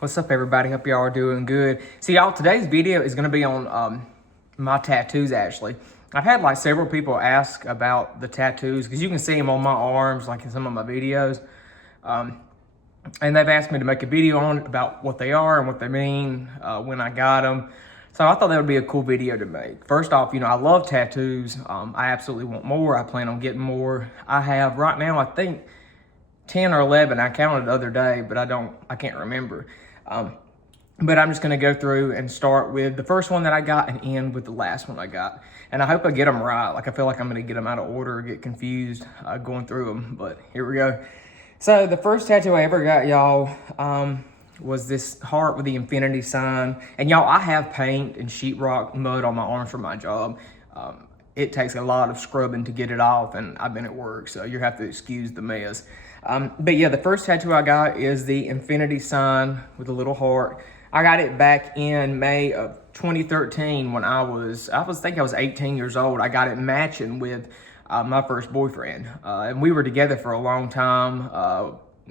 What's up, everybody? Hope y'all are doing good. See, y'all, today's video is going to be on my tattoos, actually. I've had like several people ask about the tattoos because you can see them on my arms, like in some of my videos. And they've asked me to make a video on about what they are and what they mean, when I got them. So I thought that would be a cool video to make. First off, I love tattoos. I absolutely want more. I plan on getting more. I have right now, I think, 10 or 11. I counted the other day, but I can't remember. But I'm just going to go through and start with the first one that I got and end with the last one I got. And I hope I get them right. Like, I feel like I'm going to get them out of order, get confused going through them. But here we go. So the first tattoo I ever got, y'all, was this heart with the infinity sign. And y'all, I have paint and sheetrock mud on my arms for my job. It takes a lot of scrubbing to get it off, and I've been at work, so you have to excuse the mess. But yeah, the first tattoo I got is the infinity sign with a little heart. I got it back in May of 2013 when I think I was 18 years old. I got it matching with my first boyfriend. And we were together for a long time.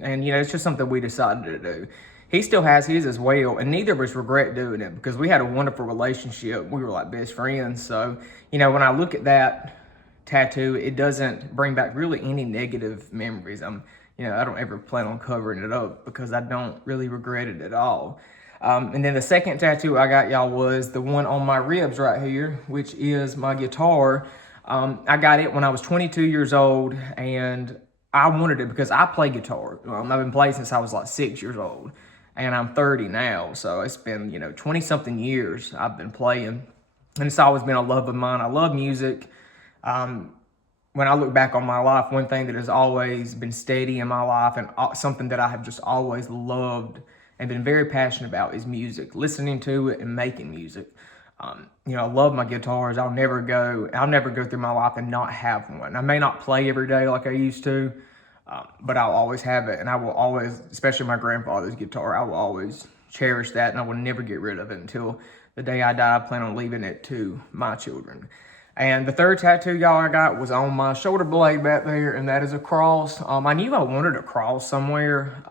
And it's just something we decided to do. He still has his as well, and neither of us regret doing it because we had a wonderful relationship. We were like best friends. So, when I look at that tattoo, it doesn't bring back really any negative memories. I don't ever plan on covering it up because I don't really regret it at all. And then the second tattoo I got, y'all, was the one on my ribs right here, which is my guitar. I got it when I was 22 years old, and I wanted it because I play guitar. I've been playing since I was like 6 years old, and I'm 30 now. So it's been, 20 something years I've been playing, and it's always been a love of mine. I love music. When I look back on my life, one thing that has always been steady in my life and something that I have just always loved and been very passionate about is music, listening to it and making music. I love my guitars. I'll never go through my life and not have one. I may not play every day like I used to, but I'll always have it. And I will always, especially my grandfather's guitar, I will always cherish that, and I will never get rid of it until the day I die. I plan on leaving it to my children. And the third tattoo, y'all, I got was on my shoulder blade back there, and that is a cross. I knew I wanted a cross somewhere,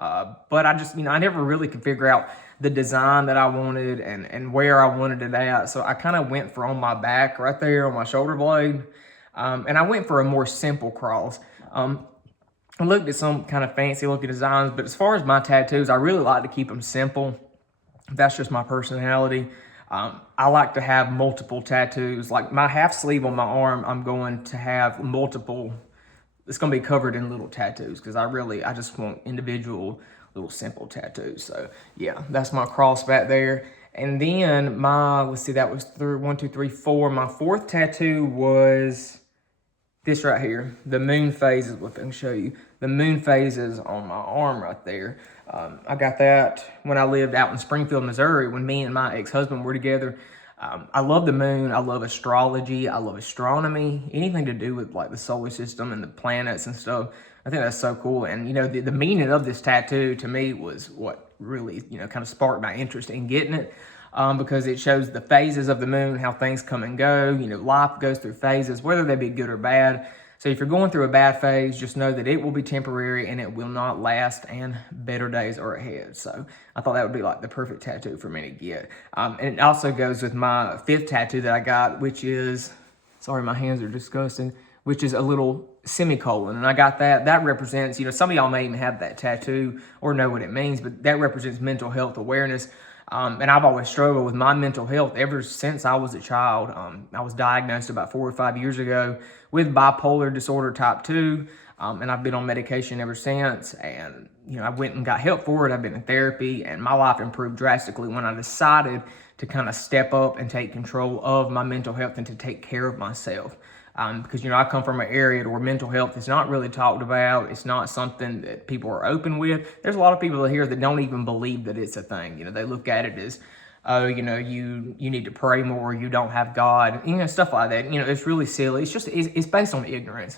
but I just, I never really could figure out the design that I wanted and where I wanted it at. So I kind of went for on my back right there on my shoulder blade, and I went for a more simple cross. I looked at some kind of fancy looking designs, but as far as my tattoos, I really like to keep them simple. That's just my personality. I like to have multiple tattoos. Like my half sleeve on my arm, I'm going to have multiple. It's going to be covered in little tattoos because I just want individual little simple tattoos. So yeah, that's my cross back there. And then let's see, that was 1, 2, 3, 4. My fourth tattoo was this right here. The moon phases, if I can show you. The moon phases on my arm right there. I got that when I lived out in Springfield, Missouri, when me and my ex-husband were together. I love the moon. I love astrology. I love astronomy. Anything to do with like the solar system and the planets and stuff. I think that's so cool. And, the meaning of this tattoo to me was what really, kind of sparked my interest in getting it. Because it shows the phases of the moon, how things come and go. Life goes through phases, whether they be good or bad. So if you're going through a bad phase, just know that it will be temporary and it will not last, and better days are ahead. So I thought that would be like the perfect tattoo for me to get. And it also goes with my fifth tattoo that I got, which is, sorry, my hands are disgusting, which is a little semicolon. And I got that. That represents, some of y'all may even have that tattoo or know what it means, but that represents mental health awareness. And I've always struggled with my mental health ever since I was a child. I was diagnosed about 4 or 5 years ago with bipolar disorder type 2. And I've been on medication ever since. And, I went and got help for it. I've been in therapy, and my life improved drastically when I decided to kind of step up and take control of my mental health and to take care of myself. Because, I come from an area where mental health is not really talked about. It's not something that people are open with. There's a lot of people here that don't even believe that it's a thing. They look at it as, oh, you need to pray more. You don't have God, stuff like that. It's really silly. It's based on ignorance.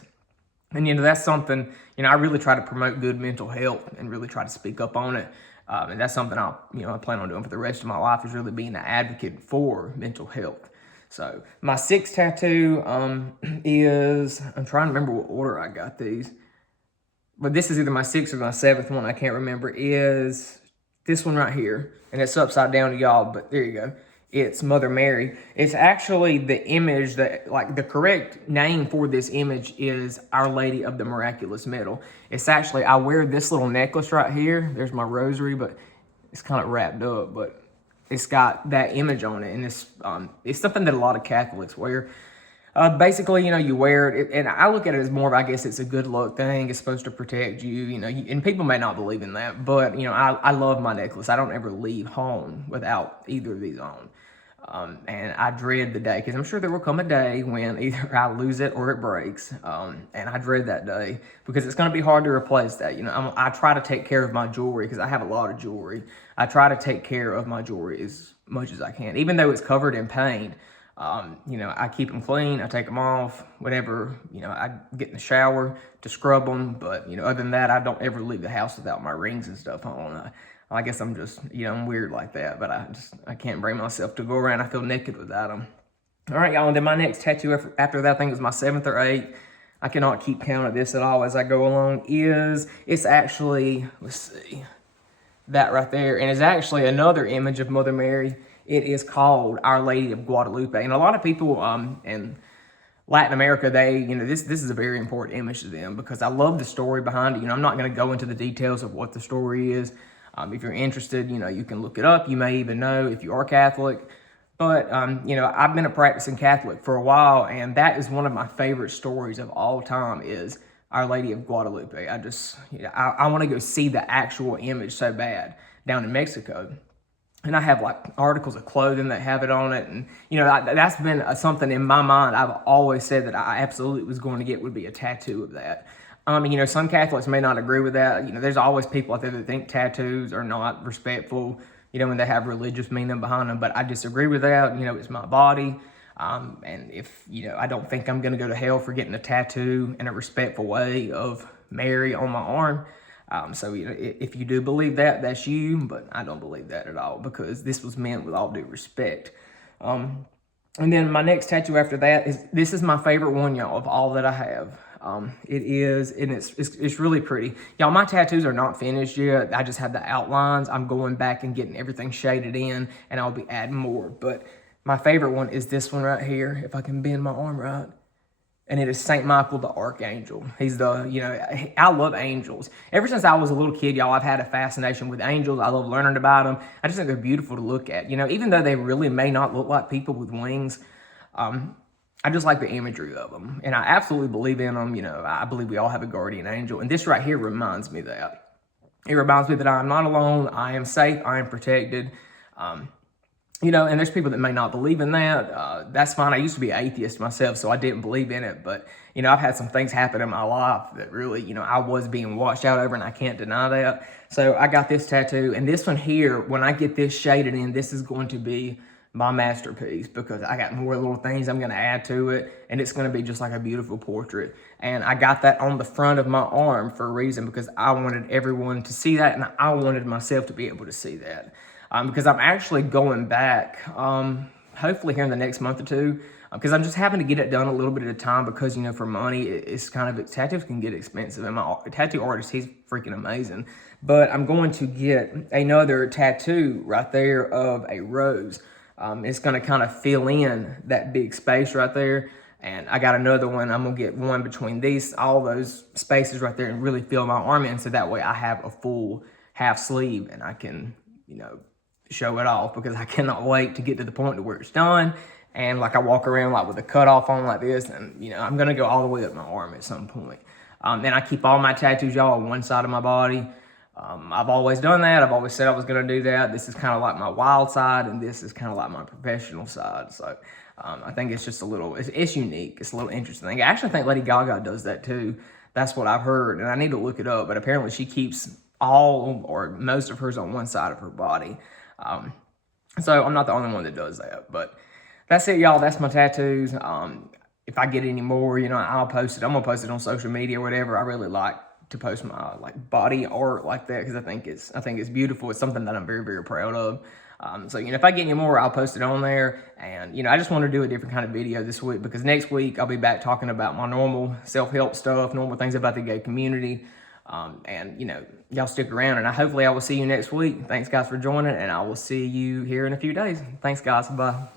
And, that's something, I really try to promote good mental health and really try to speak up on it. And that's something I plan on doing for the rest of my life, is really being an advocate for mental health. So my sixth tattoo is, I'm trying to remember what order I got these, but this is either my sixth or my seventh one, I can't remember, is this one right here, and it's upside down to y'all, but there you go. It's Mother Mary. It's actually the image that, like, the correct name for this image is Our Lady of the Miraculous Medal. It's actually, I wear this little necklace right here. There's my rosary, but it's kind of wrapped up, but it's got that image on it, and it's something that a lot of Catholics wear. Basically, you wear it, and I look at it as more of, I guess it's a good luck thing. It's supposed to protect you, and people may not believe in that, but, I love my necklace. I don't ever leave home without either of these on. And I dread the day, because I'm sure there will come a day when either I lose it or it breaks. And I dread that day, because it's going to be hard to replace that. I try to take care of my jewelry, because I have a lot of jewelry. I try to take care of my jewelry as much as I can, even though it's covered in paint. I keep them clean. I take them off whenever, I get in the shower to scrub them. But, other than that, I don't ever leave the house without my rings and stuff on. I guess I'm just, I'm weird like that, but I can't bring myself to go around. I feel naked without them. All right, y'all, and then my next tattoo after that, I think it was my 7th or 8th. I cannot keep count of this at all as I go along. It's actually, let's see, that right there. And it's actually another image of Mother Mary. It is called Our Lady of Guadalupe. And a lot of people in Latin America, this is a very important image to them, because I love the story behind it. I'm not going to go into the details of what the story is. If you're interested, you can look it up. You may even know if you are Catholic. But, I've been a practicing Catholic for a while, and that is one of my favorite stories of all time is Our Lady of Guadalupe. I want to go see the actual image so bad down in Mexico. And I have, like, articles of clothing that have it on it. And, that's been something in my mind I've always said that I absolutely was going to get would be a tattoo of that. Some Catholics may not agree with that. There's always people out there that think tattoos are not respectful, when they have religious meaning behind them. But I disagree with that. It's my body. And if, I don't think I'm going to go to hell for getting a tattoo in a respectful way of Mary on my arm. So, if you do believe that, that's you. But I don't believe that at all, because this was meant with all due respect. And then my next tattoo after that this is my favorite one, y'all, of all that I have. It is, and it's really pretty. Y'all, my tattoos are not finished yet. I just have the outlines. I'm going back and getting everything shaded in, and I'll be adding more. But my favorite one is this one right here, if I can bend my arm right. And it is St. Michael the Archangel. He's I love angels. Ever since I was a little kid, y'all, I've had a fascination with angels. I love learning about them. I just think they're beautiful to look at. Even though they really may not look like people with wings, I just like the imagery of them, and I absolutely believe in them. I believe we all have a guardian angel, and this right here reminds me that. It reminds me that I am not alone. I am safe. I am protected. And there's people that may not believe in that. That's fine. I used to be an atheist myself, so I didn't believe in it, but, I've had some things happen in my life that really, I was being watched out over, and I can't deny that. So I got this tattoo, and this one here, when I get this shaded in, this is going to be my masterpiece, because I got more little things I'm going to add to it, and it's going to be just like a beautiful portrait. And I got that on the front of my arm for a reason, because I wanted everyone to see that, and I wanted myself to be able to see that. Because I'm actually going back, hopefully here in the next month or two, because I'm just having to get it done a little bit at a time, because, for money, it's tattoos can get expensive, and my tattoo artist, he's freaking amazing. But I'm going to get another tattoo right there of a rose. It's going to kind of fill in that big space right there. And I got another one. I'm going to get one between all those spaces right there, and really fill my arm in, so that way I have a full half sleeve, and I can, show it off, because I cannot wait to get to the point to where it's done. And like I walk around like with a cutoff on like this, and, I'm going to go all the way up my arm at some point. And I keep all my tattoos, y'all, on one side of my body. I've always done that. I've always said I was going to do that. This is kind of like my wild side, and this is kind of like my professional side. So I think it's just it's unique. It's a little interesting thing. I actually think Lady Gaga does that too. That's what I've heard, and I need to look it up. But apparently she keeps all or most of hers on one side of her body. So I'm not the only one that does that. But that's it, y'all. That's my tattoos. If I get any more, I'll post it. I'm going to post it on social media or whatever. I really like to post my body art like that, because I think it's beautiful. It's something that I'm very, very proud of. So if I get any more, I'll post it on there. And I just want to do a different kind of video this week, because next week I'll be back talking about my normal self-help stuff, normal things about the gay community. And, you know, y'all stick around, and hopefully I will see you next week. Thanks, guys, for joining, and I will see you here in a few days. Thanks, guys. Bye.